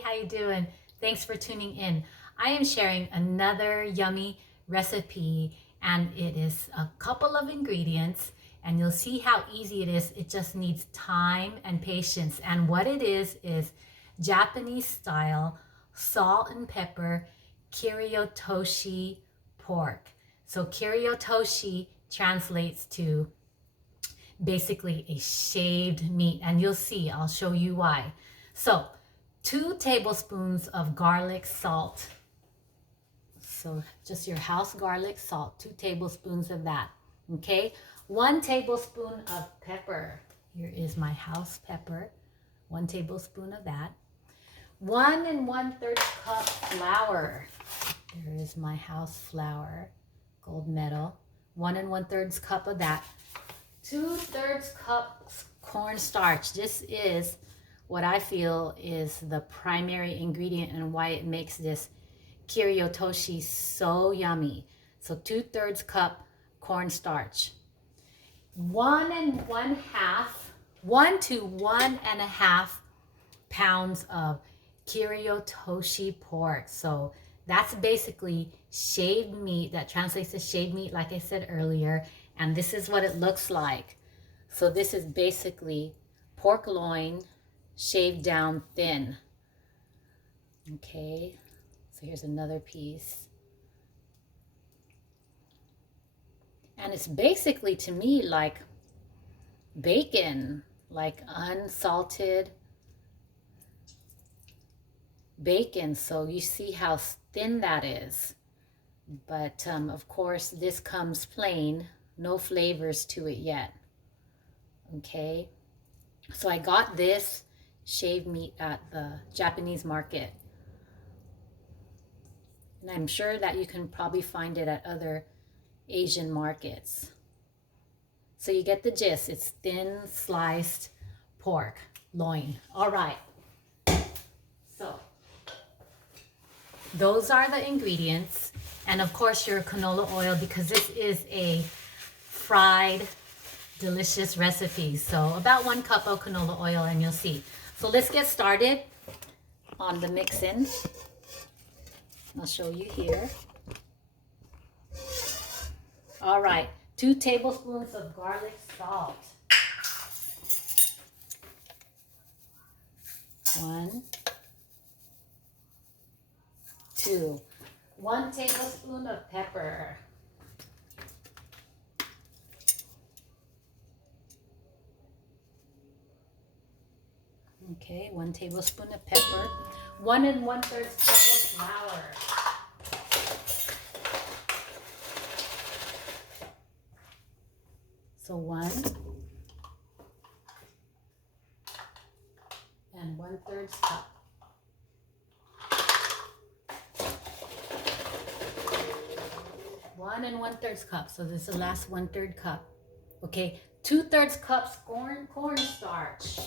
Hey, how you doing? Thanks for tuning in. I am sharing another yummy recipe, and it is a couple of ingredients, and you'll see how easy it is. It just needs time and patience. And what it is Japanese style salt and pepper kiriotoshi pork. So kiriotoshi translates to basically a shaved meat, and you'll see, I'll show you why. So 2 tablespoons of garlic salt. So just your house garlic salt, 2 tablespoons of that. Okay, 1 tablespoon of pepper. Here is my house pepper, 1 tablespoon of that. 1 1/3 cup flour. There is my house flour, gold medal. 1 1/3 cup of that. 2/3 cup cornstarch. This is what I feel is the primary ingredient and why it makes this kiriotoshi so yummy. So 2/3 cup cornstarch. 1 to 1.5 pounds of kiriotoshi pork. So that's basically shaved meat. That translates to shaved meat, like I said earlier. And this is what it looks like. So this is basically pork loin shaved down thin. Okay, so here's another piece. And it's basically, to me, like bacon, like unsalted bacon. So you see how thin that is. But of course, this comes plain, no flavors to it yet. Okay, so I got this shaved meat at the Japanese market, and I'm sure that you can probably find it at other Asian markets. So you get the gist. It's thin sliced pork loin. All right, so those are the ingredients, and of course your canola oil, because this is a fried delicious recipe. So about 1 cup of canola oil, and you'll see. So let's get started on the mixing. I'll show you here. All right, 2 tablespoons of garlic salt. 1, 2. 1 tablespoon of pepper. Okay, 1 tablespoon of pepper. 1 1/3 cup of flour. So 1 1/3 cup. 1 1/3 cup. So this is the last 1/3 cup. Okay, 2/3 cups cornstarch.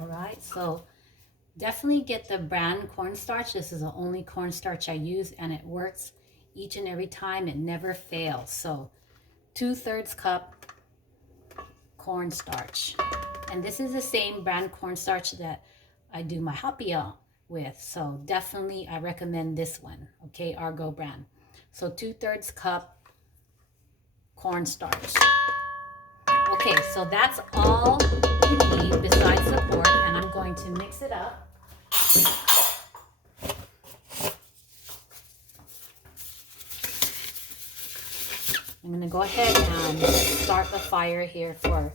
All right, so definitely get the brand cornstarch. This is the only cornstarch I use, and it works each and every time. It never fails. So 2/3 cup cornstarch. And this is the same brand cornstarch that I do my happiya with. So definitely I recommend this one, okay, Argo brand. So 2/3 cup cornstarch. Okay, so that's all you need besides the pork, and I'm going to mix it up. I'm going to go ahead and start the fire here for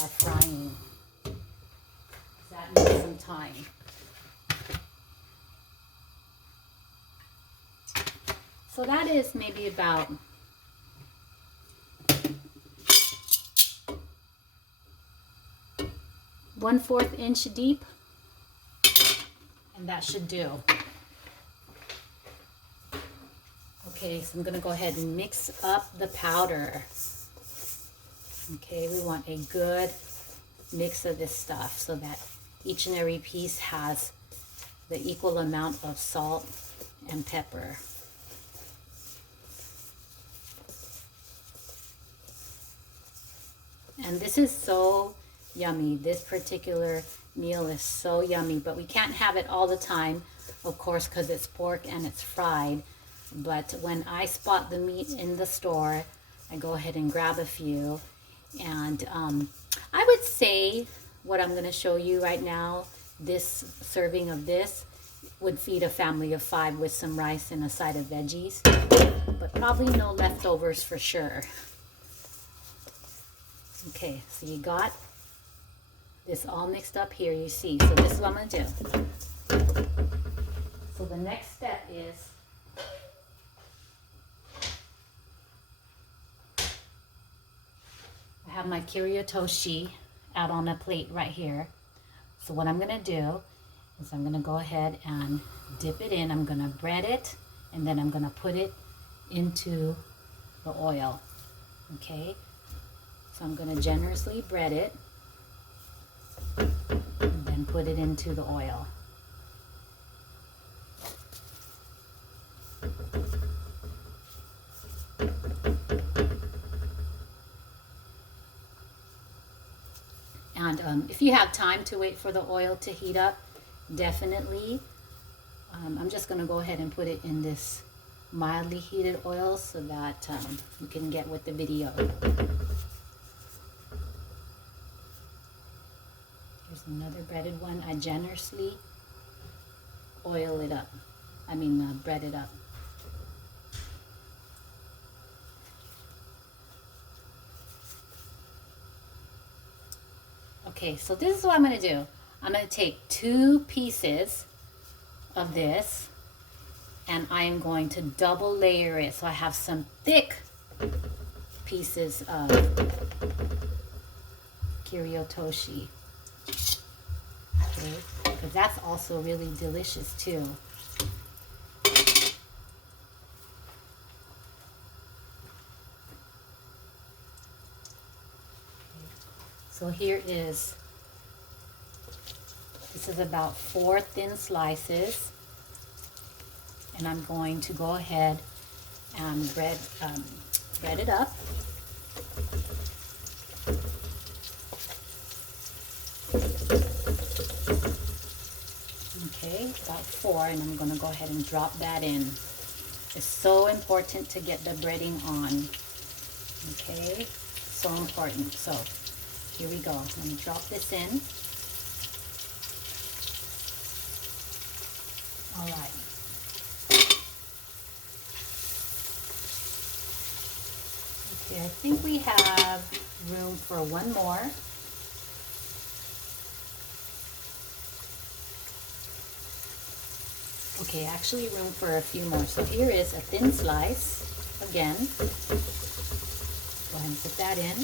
our frying. That needs some time. So that is maybe about 1/4 inch deep, and that should do. Okay, so I'm going to go ahead and mix up the powder. Okay, we want a good mix of this stuff so that each and every piece has the equal amount of salt and pepper. And this is so yummy. This particular meal is so yummy, but we can't have it all the time, of course, because it's pork and it's fried. But when I spot the meat in the store, I go ahead and grab a few. And I would say what I'm going to show you right now, this serving of this would feed a family of 5 with some rice and a side of veggies, but probably no leftovers for sure. Okay, so you got this all mixed up here, you see. So this is what I'm going to do. So the next step is I have my kiriotoshi out on a plate right here. So what I'm going to do is I'm going to go ahead and dip it in. I'm going to bread it, and then I'm going to put it into the oil. Okay, so I'm going to generously bread it and then put it into the oil. And if you have time to wait for the oil to heat up, definitely. I'm just going to go ahead and put it in this mildly heated oil so that you can get with the video. Here's another breaded one. I generously oil it up. Bread it up. Okay, so this is what I'm going to do. I'm going to take 2 pieces of this and I'm going to double layer it so I have some thick pieces of kiriotoshi. Okay, because that's also really delicious too. So here is, this is about 4 thin slices, and I'm going to go ahead and bread it up. Okay, about 4, and I'm going to go ahead and drop that in. It's so important to get the breading on. Okay, so important. So here we go. Let me drop this in. All right. Okay, I think we have room for one more. Okay, actually room for a few more. So here is a thin slice. Again, go ahead and put that in.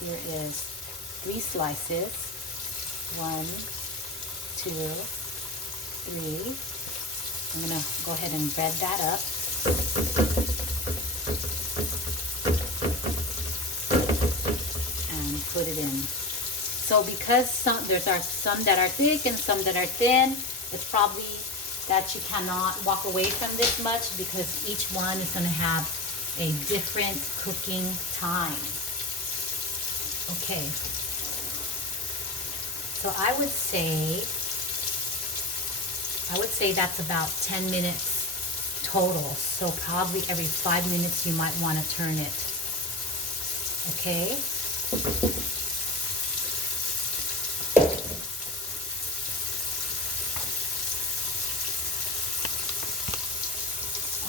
Here is 3 slices. 1, 2, 3. I'm going to go ahead and bread that up. And put it in. So because there are some that are thick and some that are thin, it's probably that you cannot walk away from this much because each one is going to have a different cooking time. Okay, so I would say that's about 10 minutes total. So probably every 5 minutes you might want to turn it. Okay.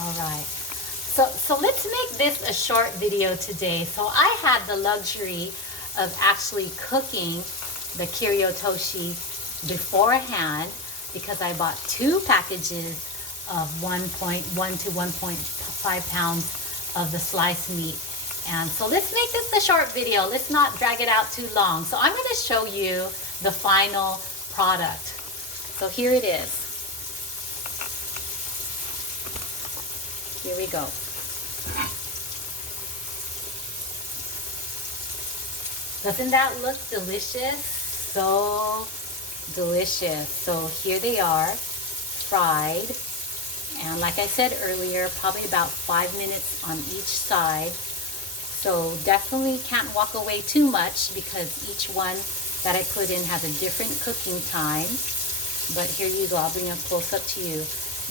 All right. So let's make this a short video today. So I had the luxury of actually cooking the kiriotoshi beforehand because I bought 2 packages of 1.1 to 1.5 pounds of the sliced meat. And so let's make this a short video. Let's not drag it out too long. So I'm going to show you the final product. So here it is. Here we go. Doesn't that look delicious? So delicious. So here they are, fried, and like I said earlier, probably about 5 minutes on each side. So definitely can't walk away too much because each one that I put in has a different cooking time. But here you go, I'll bring it close up to you.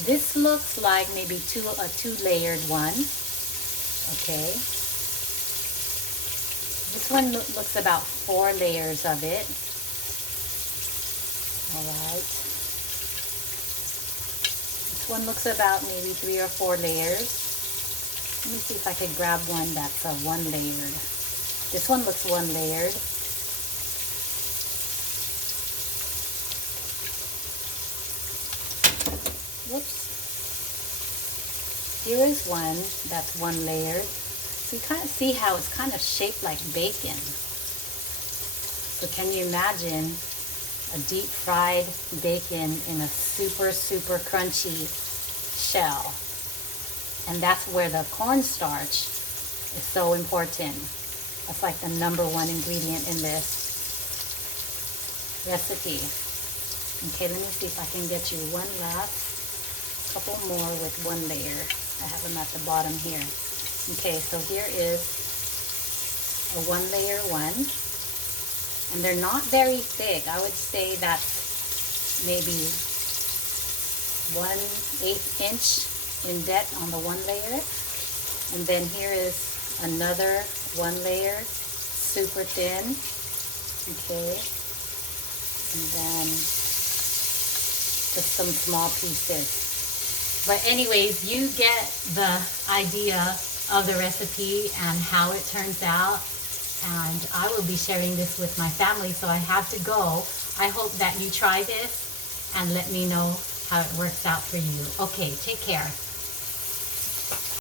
This looks like maybe a two-layered one. Okay. This one looks about 4 layers of it. All right. This one looks about maybe 3 or 4 layers. Let me see if I could grab one that's one layered. This one looks one layered. Whoops. Here is one that's one layered. So you kind of see how it's kind of shaped like bacon. So can you imagine a deep fried bacon in a super, super crunchy shell? And that's where the cornstarch is so important. That's like the #1 ingredient in this recipe. Okay, let me see if I can get you one last couple more with one layer. I have them at the bottom here. Okay, so here is a 1-layer one. And they're not very thick. I would say that's maybe 1/8 inch in depth on the 1 layer. And then here is another 1 layer, super thin. Okay. And then just some small pieces. But anyways, you get the idea of the recipe and how it turns out. And I will be sharing this with my family, so I have to go. I hope that you try this and let me know how it works out for you. Okay, take care.